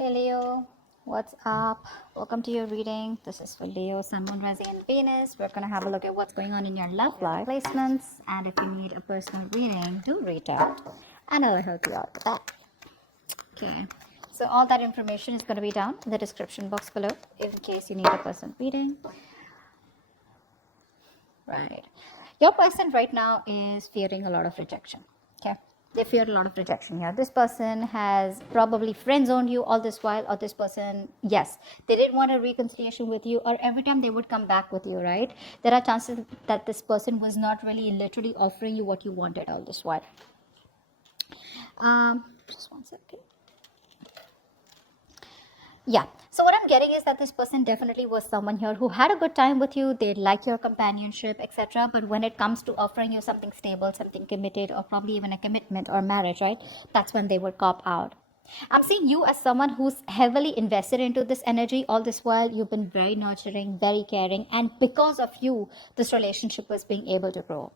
Hey Leo, what's up? Welcome to your reading. This is for Leo, Sun, Moon, Rising, and Venus. We're going to have a look at what's going on in your love life placements. And if you need a personal reading, do reach out and I'll help you out with that. Okay, so all that information is going to be down in the description box below in case you need a personal reading. Right. Your person right now is fearing a lot of rejection. Okay. They fear a lot of rejection here. This person has probably friend zoned you all this while, or this person, yes, they didn't want a reconciliation with you, or every time they would come back with you, right? There are chances that this person was not really literally offering you what you wanted all this while. Just one second. Yeah, so what I'm getting is that this person definitely was someone here who had a good time with you. They like your companionship, etc. But when it comes to offering you something stable, something committed, or probably even a commitment or marriage, right, that's when they would cop out. I'm seeing you as someone who's heavily invested into this energy. All this while you've been very nurturing, very caring, and because of you this relationship was being able to grow.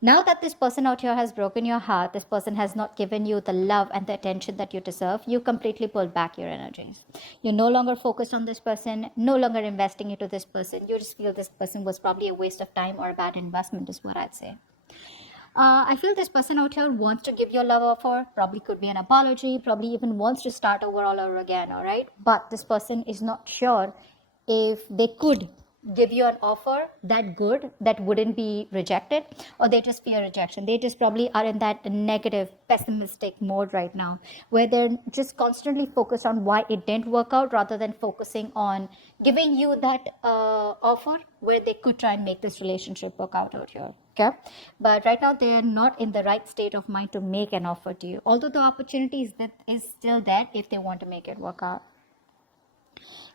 Now that this person out here has broken your heart, this person has not given you the love and the attention that you deserve, you completely pull back your energies. You're no longer focused on this person, no longer investing into this person. You just feel this person was probably a waste of time or a bad investment, is what I'd say. I feel this person out here wants to give you a love offer, probably could be an apology, probably even wants to start all over again, all right? But this person is not sure if they could give you an offer that good that wouldn't be rejected, or they just fear rejection. They just probably are in that negative pessimistic mode right now, where they're just constantly focused on why it didn't work out rather than focusing on giving you that offer where they could try and make this relationship work out here. Okay, but right now they're not in the right state of mind to make an offer to you, although the opportunity is still there if they want to make it work out.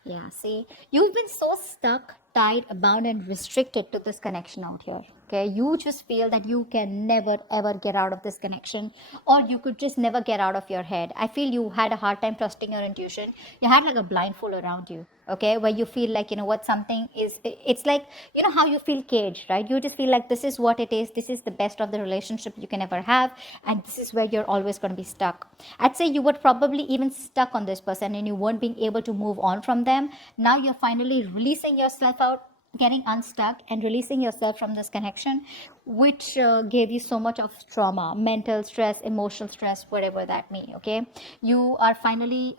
Yeah, see, you've been so stuck, tied, bound, and restricted to this connection out here. Okay, you just feel that you can never ever get out of this connection, or you could just never get out of your head. I feel you had a hard time trusting your intuition. You had like a blindfold around you, okay, where you feel like, you know what, something is, it's like, you know how you feel caged, right? You just feel like this is what it is, this is the best of the relationship you can ever have, and this is where you're always going to be stuck. I'd say you were probably even stuck on this person and you weren't being able to move on from them. Now you're finally releasing yourself out, getting unstuck and releasing yourself from this connection, which gave you so much of trauma, mental stress, emotional stress, whatever that may. Okay, you are finally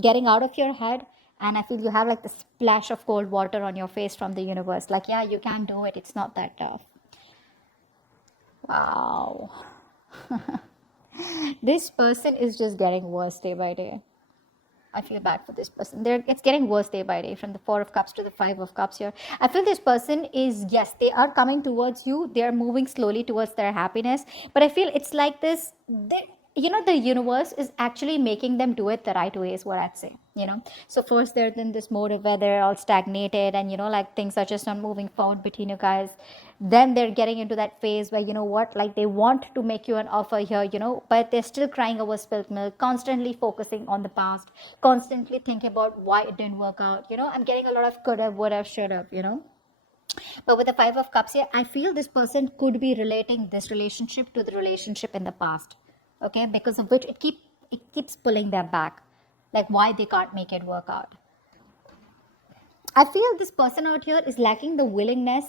getting out of your head, and I feel you have like the splash of cold water on your face from the universe, like, yeah, you can do it, it's not that tough. Wow. This person is just getting worse day by day. I feel bad for this person. It's getting worse day by day, from the 4 of Cups to the 5 of Cups here. I feel this person is, yes, they are coming towards you. They are moving slowly towards their happiness. But I feel it's like this, the universe is actually making them do it the right way, is what I'd say. So first they're in this mode of where they're all stagnated and, like things are just not moving forward between you guys. Then they're getting into that phase where, like they want to make you an offer here, but they're still crying over spilt milk, constantly focusing on the past, constantly thinking about why it didn't work out. I'm getting a lot of could have, would have, should have. But with the 5 of Cups here, I feel this person could be relating this relationship to the relationship in the past, okay, because of which it keeps pulling them back, like why they can't make it work out. I feel this person out here is lacking the willingness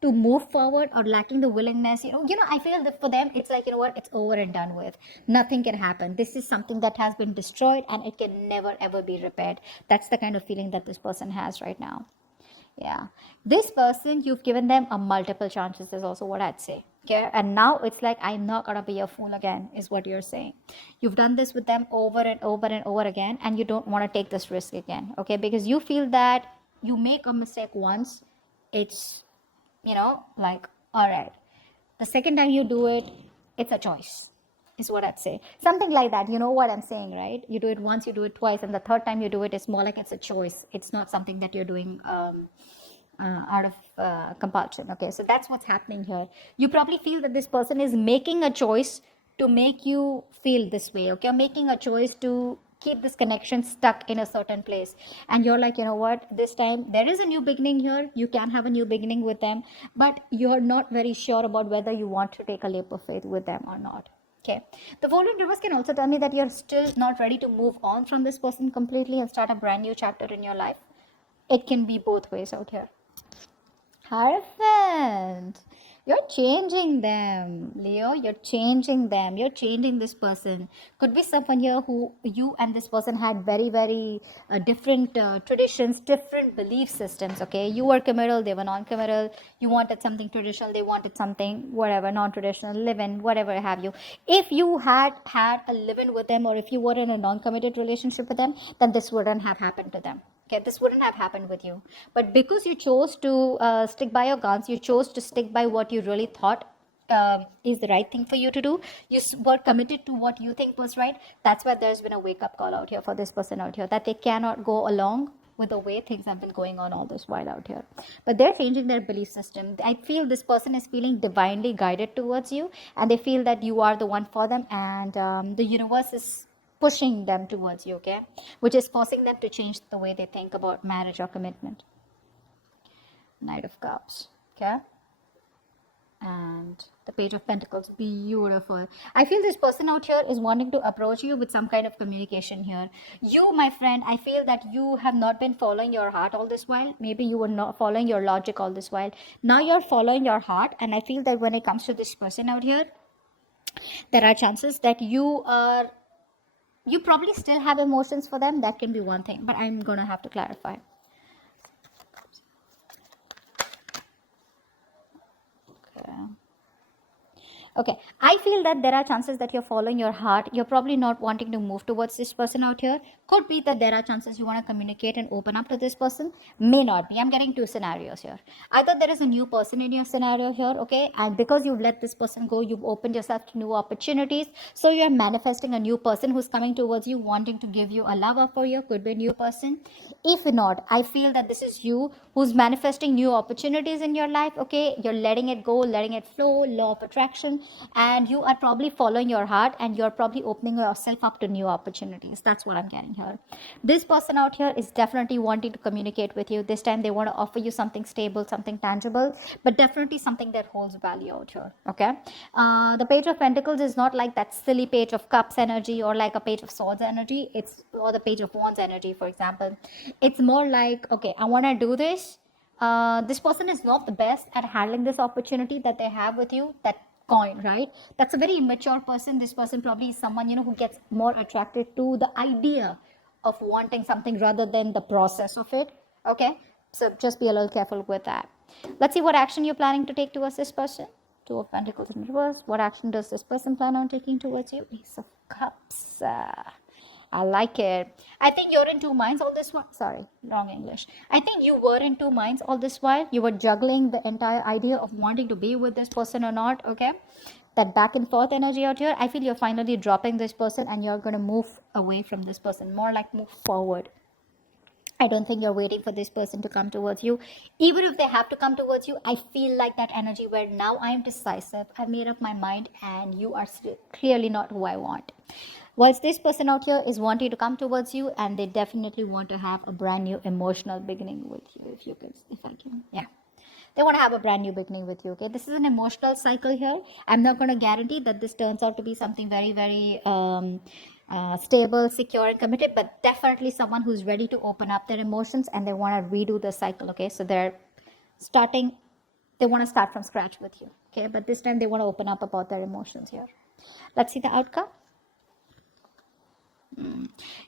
to move forward, or lacking the willingness, I feel that for them it's like, what, it's over and done with. Nothing can happen. This is something that has been destroyed and it can never ever be repaired. That's the kind of feeling that this person has right now. Yeah, this person, you've given them a multiple chances, is also what I'd say. Okay, and now it's like, I'm not gonna be a fool again, is what you're saying. You've done this with them over and over and over again, and you don't want to take this risk again. Okay, because you feel that you make a mistake once, it's, like, all right, the second time you do it, it's a choice, is what I'd say. Something like that. You know what I'm saying, right? You do it once, you do it twice, and the third time you do it, it's more like it's a choice. It's not something that you're doing out of compulsion. Okay, so that's what's happening here. You probably feel that this person is making a choice to make you feel this way. Okay, making a choice to keep this connection stuck in a certain place, and you're like, you know what, this time there is a new beginning here. You can have a new beginning with them, but you're not very sure about whether you want to take a leap of faith with them or not. Okay. The Fool in reverse can also tell me that you're still not ready to move on from this person completely and start a brand new chapter in your life. It can be both ways out here. Hierophant, you're changing them, Leo. You're changing them. You're changing this person. Could be someone here who you and this person had very, very different traditions, different belief systems. Okay, you were committal, they were non-committal. You wanted something traditional, they wanted something whatever non-traditional, live-in, whatever have you. If you had a live-in with them, or if you were in a non-committed relationship with them, then this wouldn't have happened to them. Okay, this wouldn't have happened with you. But because you chose to stick by your guns, you chose to stick by what you really thought is the right thing for you to do. You were committed to what you think was right. That's why there's been a wake-up call out here for this person out here, that they cannot go along with the way things have been going on all this while out here. But they're changing their belief system. I feel this person is feeling divinely guided towards you, and they feel that you are the one for them, and the universe is pushing them towards you, okay, which is forcing them to change the way they think about marriage or commitment. Knight of Cups, okay, and the Page of Pentacles. Beautiful. I feel this person out here is wanting to approach you with some kind of communication here. You, my friend, I feel that you have not been following your heart all this while. Maybe you were not following your logic all this while. Now you're following your heart, and I feel that when it comes to this person out here, there are chances that you probably still have emotions for them. That can be one thing, but I'm gonna have to clarify. Okay, I feel that there are chances that you're following your heart. You're probably not wanting to move towards this person out here. Could be that there are chances you want to communicate and open up to this person. May not be. I'm getting two scenarios here. Either there is a new person in your scenario here, okay, and because you've let this person go, you've opened yourself to new opportunities. So you're manifesting a new person who's coming towards you, wanting to give you a love offer you. Could be a new person. If not, I feel that this is you who's manifesting new opportunities in your life, okay. You're letting it go, letting it flow, law of attraction, and you are probably following your heart, and you're probably opening yourself up to new opportunities. That's what I'm getting here. This person out here is definitely wanting to communicate with you. This time they want to offer you something stable, something tangible, but definitely something that holds value out here, okay. The Page of Pentacles is not like that silly Page of Cups energy, or like a Page of Swords energy. It's, or the Page of Wands energy, for example. It's more like, okay, I want to do this. This person is not the best at handling this opportunity that they have with you, that coin, right? That's a very immature person. This person probably is someone, who gets more attracted to the idea of wanting something rather than the process of it, okay. So just be a little careful with that. Let's see what action you're planning to take towards this person. Two of Pentacles in reverse. What action does this person plan on taking towards you? Ace of Cups. I like it. I think you're in two minds all this while. Sorry, wrong English. I think you were in two minds all this while. You were juggling the entire idea of wanting to be with this person or not, okay? That back and forth energy out here. I feel you're finally dropping this person, and you're going to move away from this person. More like move forward. I don't think you're waiting for this person to come towards you. Even if they have to come towards you, I feel like that energy where now I am decisive. I've made up my mind, and you are clearly not who I want. Whilst this person out here is wanting to come towards you, and they definitely want to have a brand new emotional beginning with you, if I can, yeah. They want to have a brand new beginning with you, okay. This is an emotional cycle here. I'm not going to guarantee that this turns out to be something very, very stable, secure, and committed, but definitely someone who's ready to open up their emotions, and they want to redo the cycle, okay. So they want to start from scratch with you, okay, but this time they want to open up about their emotions here. Let's see the outcome.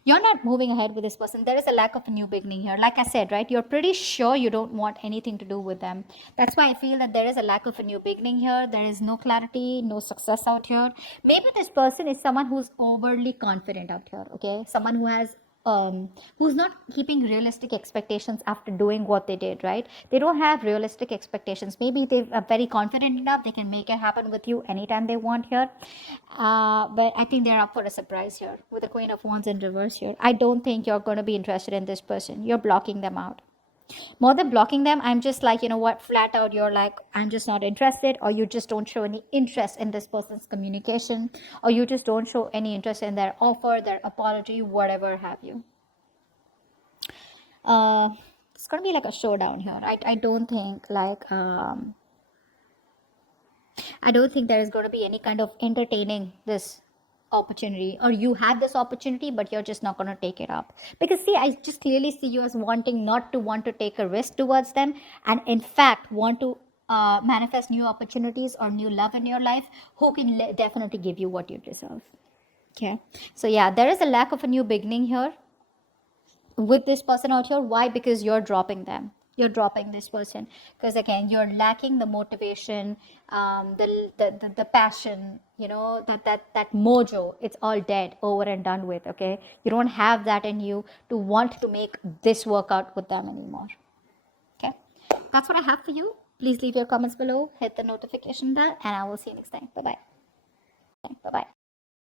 You're not moving ahead with this person. There is a lack of a new beginning here. Like I said, right, you're pretty sure you don't want anything to do with them. That's why I feel that there is a lack of a new beginning here. There is no clarity, no success out here. Maybe this person is someone who's overly confident out here, okay, someone who has who's not keeping realistic expectations after doing what they did, right? They don't have realistic expectations. Maybe they are very confident enough they can make it happen with you anytime they want here, but I think they're up for a surprise here with the Queen of Wands in reverse here. I don't think you're going to be interested in this person. You're blocking them out. More than blocking them, I'm just like, flat out, you're like, I'm just not interested, or you just don't show any interest in this person's communication, or you just don't show any interest in their offer, their apology, whatever have you. It's gonna be like a showdown here. I don't think like I don't think there is going to be any kind of entertaining this opportunity, or you have this opportunity but you're just not going to take it up. Because see, I just clearly see you as wanting not to want to take a risk towards them, and in fact want to manifest new opportunities or new love in your life, who can definitely give you what you deserve. Okay, so yeah, there is a lack of a new beginning here with this person out here. Why? Because you're dropping them, you're dropping this person, because again you're lacking the motivation, the passion, you know, that mojo. It's all dead, over and done with. Okay, you don't have that in you to want to make this work out with them anymore. Okay, that's what I have for you. Please leave your comments below, hit the notification bell, and I will see you next time. Bye bye. Bye bye.